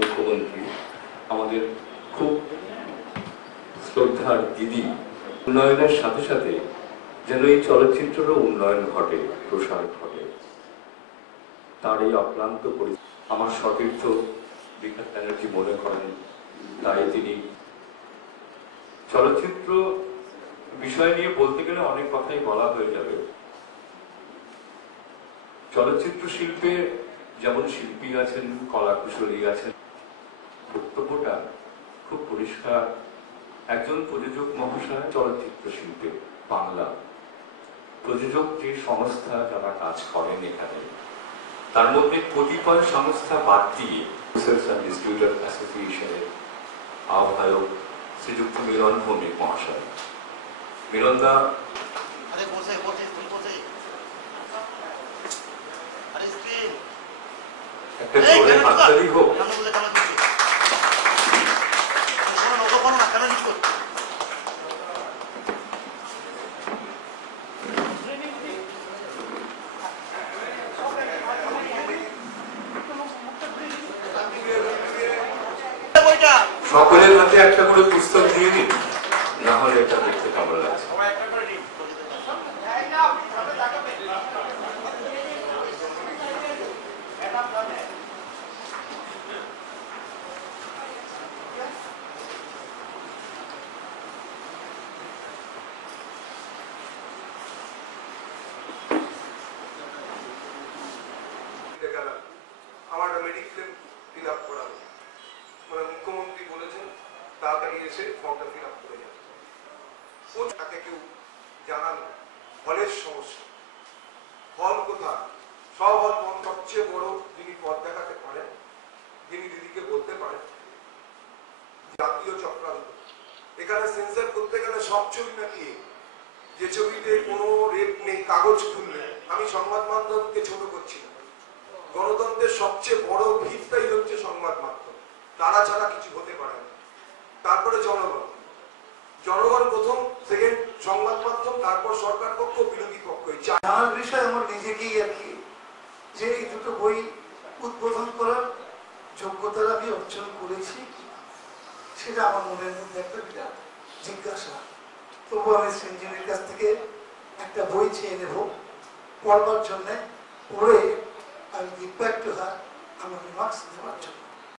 মুখ্যমন্ত্রী আমাদের খুব শ্রদ্ধার দিদি উন্নয়নের সাথে সাথে যেন এই চলচ্চিত্রেরও উন্নয়ন ঘটে, প্রসার ঘটে, তার এই অক্লান্ত আমার সতীর্থ বিকাশ ব্যানার্জি মনে করেন। তাই তিনি চলচ্চিত্র বিষয় নিয়ে বলতে গেলে অনেক কথাই বলা হয়ে যাবে। চলচ্চিত্র শিল্পে যেমন শিল্পী আছেন, কলাকুশলী আছেন, বক্তব্যটা খুব পরিষ্কার। একজন প্রযোজক মহাশয় চলচ্চিত্র শিল্পে বাংলা প্রযোজক যে সংস্থা যারা কাজ করেন এখানে, তার মধ্যে কতিপয় সংস্থা বাদ দিয়ে ডিস্ট্রিবিউটর অ্যাসোসিয়েশনের আহ্বায়ক শ্রীযুক্ত মিলন ভৌমিক মহাশয়, মিলনদা একটা জোরে হাততালি হোক। সকলের হাতে একটা করে পুস্তক দিয়ে দিন, না হলে এটা দেখতে কেমন লাগছে। আমার মেডিক্লেম ফিল আপ করা, মানে মুখ্যমন্ত্রী বলেছেন তাড়াতাড়ি এসে ফর্মটা ফিল আপ করে যাবে। ও তাকে কেউ জানানো হলের সমস্যা, হল কোথায়, সব হল সবচেয়ে বড় যিনি পথ দেখাতে পারেন, যিনি দিদিকে বলতে পারেন জাতীয় চক্রান্ত। এখানে সেন্সার করতে গেলে সব ছবি নাকি, যে ছবিতে কোনো রেপ নেই, কাগজ খুললে, আমি সংবাদ মাধ্যমকে ছোট করছি না, গণতন্ত্রের সবচেয়ে বড় ভিতটাই হচ্ছে সংবাদ মাধ্যম, তারা ছাড়া কিছু হতে পারে না। তারপরে জনগণ, জনগণ প্রথম, সেকেন্ড সংবাদ মাধ্যম, তারপর সরকার পক্ষ, বিরোধী পক্ষ। আমার বিষয় আমার নিজেকেই আর কি, যে এই দুটো বই উদ্বোধন করার যোগ্যতা আমি অর্জন করেছি, সেটা আমার মনের মধ্যে একটা বিরাট জিজ্ঞাসা। তবু আমি সৃঞ্জিনীর কাছ থেকে একটা বই চেয়ে নেব পড়বার জন্যে, পড়ে আমি গিভ ব্যাক টু হার আমার রিমার্কস দেওয়ার জন্য।